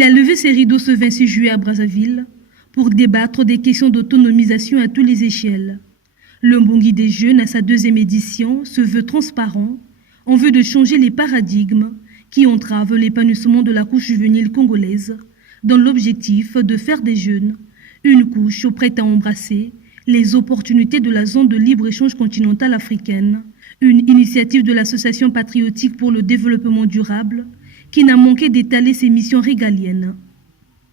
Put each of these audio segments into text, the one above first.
Il a levé ses rideaux ce 26 juillet à Brazzaville pour débattre des questions d'autonomisation à toutes les échelles. Le Mbongi des jeunes, à sa deuxième édition, se veut transparent en vue de changer les paradigmes qui entravent l'épanouissement de la couche juvénile congolaise dans l'objectif de faire des jeunes une couche prête à embrasser les opportunités de la zone de libre-échange continentale africaine, une initiative de l'Association patriotique pour le développement durable qui n'a manqué d'étaler ses missions régaliennes.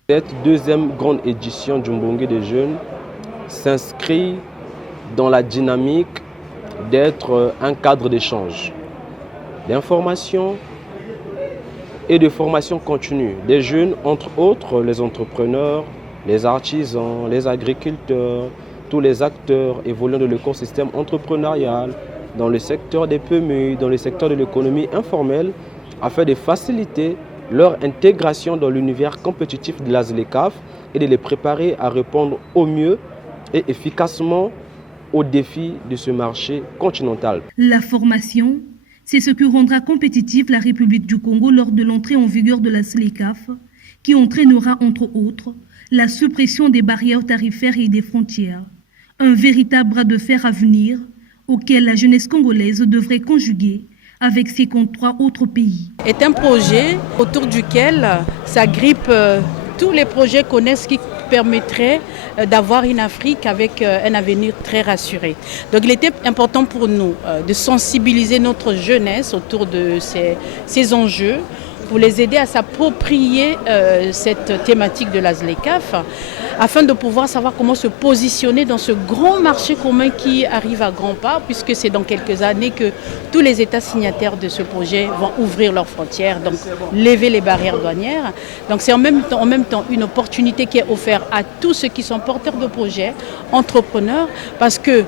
Cette deuxième grande édition du Mbongi des jeunes s'inscrit dans la dynamique d'être un cadre d'échange, d'information et de formation continue des jeunes, entre autres les entrepreneurs, les artisans, les agriculteurs, tous les acteurs évoluant de l'écosystème entrepreneurial, dans le secteur des PME, dans le secteur de l'économie informelle, afin de faciliter leur intégration dans l'univers compétitif de la ZLECAf et de les préparer à répondre au mieux et efficacement aux défis de ce marché continental. La formation, c'est ce que rendra compétitive la République du Congo lors de l'entrée en vigueur de la ZLECAf, qui entraînera entre autres la suppression des barrières tarifaires et des frontières. Un véritable bras de fer à venir auquel la jeunesse congolaise devrait conjuguer avec ses 53 autres pays. C'est un projet autour duquel s'agrippent tous les projets connaissent qui permettraient d'avoir une Afrique avec un avenir très rassuré. Donc il était important pour nous de sensibiliser notre jeunesse autour de ces enjeux pour les aider à s'approprier cette thématique de la ZLECAf afin de pouvoir savoir comment se positionner dans ce grand marché commun qui arrive à grands pas, puisque c'est dans quelques années que tous les États signataires de ce projet vont ouvrir leurs frontières, donc lever les barrières douanières. Donc c'est en même temps une opportunité qui est offerte à tous ceux qui sont porteurs de projets, entrepreneurs, parce que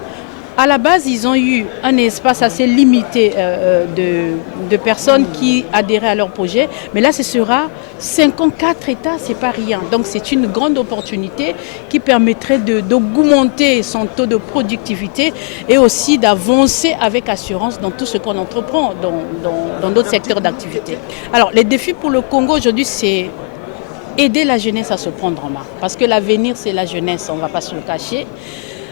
à la base, ils ont eu un espace assez limité de personnes qui adhéraient à leur projet. Mais là, ce sera 54 États, c'est pas rien. Donc c'est une grande opportunité qui permettrait d'augmenter son taux de productivité et aussi d'avancer avec assurance dans tout ce qu'on entreprend dans d'autres secteurs d'activité. Alors les défis pour le Congo aujourd'hui, c'est aider la jeunesse à se prendre en main. Parce que l'avenir, c'est la jeunesse, on ne va pas se le cacher.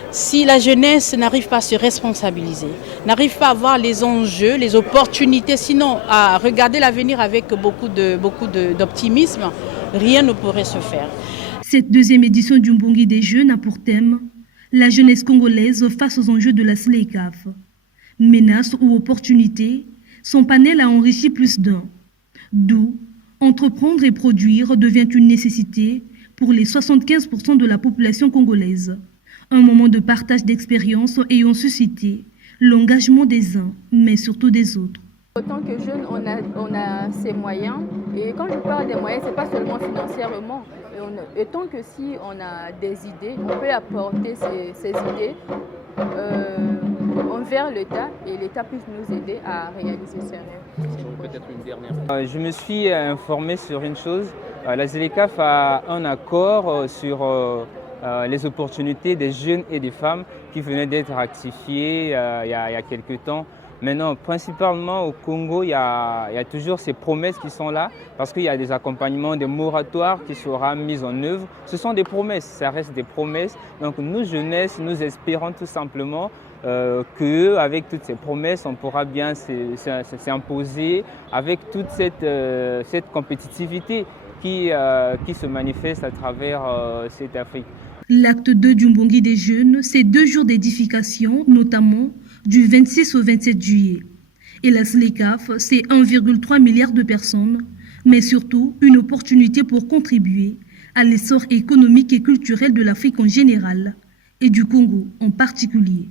Si la jeunesse n'arrive pas à se responsabiliser, n'arrive pas à voir les enjeux, les opportunités, sinon à regarder l'avenir avec beaucoup d'optimisme, rien ne pourrait se faire. Cette deuxième édition du Mbongi des jeunes a pour thème la jeunesse congolaise face aux enjeux de la ZLECAf. Menaces ou opportunités, son panel a enrichi plus d'un. D'où entreprendre et produire devient une nécessité pour les 75% de la population congolaise. Un moment de partage d'expériences ayant suscité l'engagement des uns, mais surtout des autres. En tant que jeune, on a ces moyens. Et quand je parle des moyens, ce n'est pas seulement financièrement. Et tant que si on a des idées, on peut apporter ces idées envers l'État et l'État puisse nous aider à réaliser ces rêves. Peut-être une dernière. Je me suis informé sur une chose. La ZLECAf a un accord sur les opportunités des jeunes et des femmes qui venaient d'être ratifiées il y a quelques temps. Maintenant, principalement au Congo, il y a toujours ces promesses qui sont là parce qu'il y a des accompagnements, des moratoires qui seront mis en œuvre. Ce sont des promesses, ça reste des promesses. Donc nous, jeunesse, nous espérons tout simplement qu'avec toutes ces promesses, on pourra bien s'imposer avec toute cette compétitivité qui se manifeste à travers cette Afrique. L'acte 2 du Mbongi des jeunes, c'est 2 jours d'édification, notamment du 26 au 27 juillet. Et la ZLECAf, c'est 1,3 milliard de personnes, mais surtout une opportunité pour contribuer à l'essor économique et culturel de l'Afrique en général et du Congo en particulier.